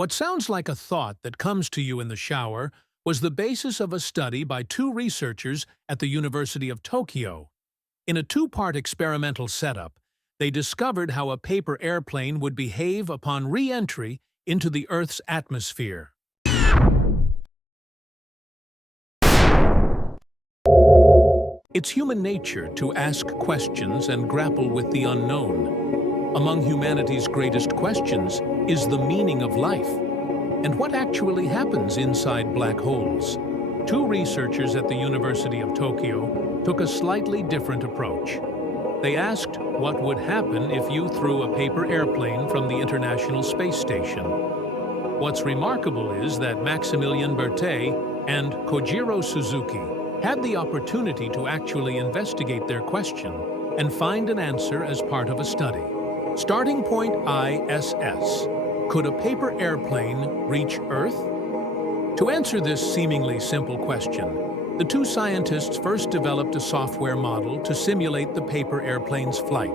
What sounds like a thought that comes to you in the shower was the basis of a study by two researchers at the University of Tokyo. In a two-part experimental setup, they discovered how a paper airplane would behave upon re-entry into the Earth's atmosphere. It's human nature to ask questions and grapple with the unknown. Among humanity's greatest questions is the meaning of life. And what actually happens inside black holes? Two researchers at the University of Tokyo took a slightly different approach. They asked what would happen if you threw a paper airplane from the International Space Station. What's remarkable is that Maximilian Berthet and Kojiro Suzuki had the opportunity to actually investigate their question and find an answer as part of a study. Starting point ISS. Could a paper airplane reach Earth? To answer this seemingly simple question, the two scientists first developed a software model to simulate the paper airplane's flight.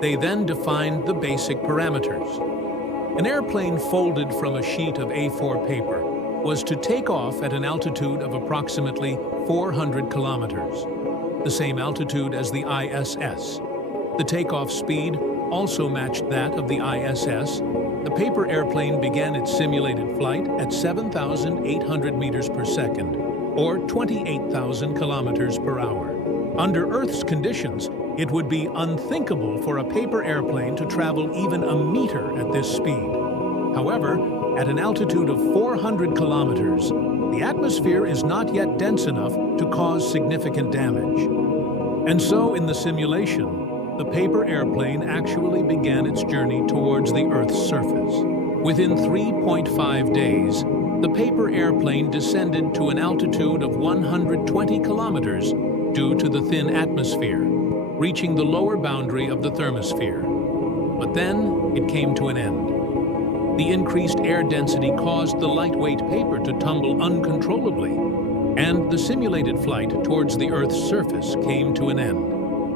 They then defined the basic parameters. An airplane folded from a sheet of A4 paper was to take off at an altitude of approximately 400 kilometers, the same altitude as the ISS. The takeoff speed also matched that of the ISS. The paper airplane began its simulated flight at 7,800 meters per second, or 28,000 kilometers per hour. Under Earth's conditions, it would be unthinkable for a paper airplane to travel even a meter at this speed. However, at an altitude of 400 kilometers, the atmosphere is not yet dense enough to cause significant damage. And so, in the simulation, the paper airplane actually began its journey towards the Earth's surface. Within 3.5 days, the paper airplane descended to an altitude of 120 kilometers due to the thin atmosphere, reaching the lower boundary of the thermosphere. But then, it came to an end. The increased air density caused the lightweight paper to tumble uncontrollably, and the simulated flight towards the Earth's surface came to an end.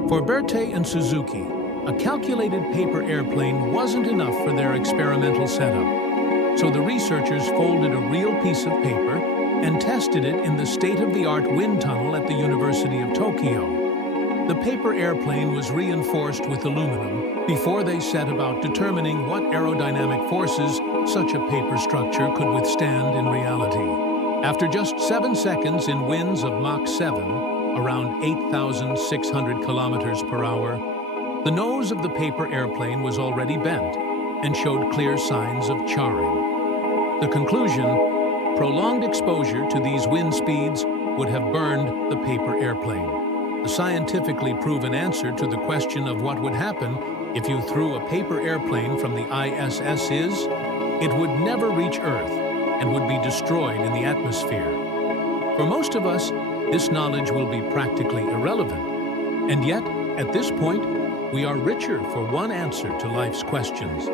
For Berthet and Suzuki, a calculated paper airplane wasn't enough for their experimental setup, so the researchers folded a real piece of paper and tested it in the state-of-the-art wind tunnel at the University of Tokyo. The paper airplane was reinforced with aluminum before they set about determining what aerodynamic forces such a paper structure could withstand in reality. After just 7 seconds in winds of Mach 7, around 8,600 kilometers per hour, the nose of the paper airplane was already bent and showed clear signs of charring. The conclusion: prolonged exposure to these wind speeds would have burned the paper airplane. The scientifically proven answer to the question of what would happen if you threw a paper airplane from the ISS is, it would never reach Earth and would be destroyed in the atmosphere. For most of us, this knowledge will be practically irrelevant. And yet, at this point, we are richer for one answer to life's questions.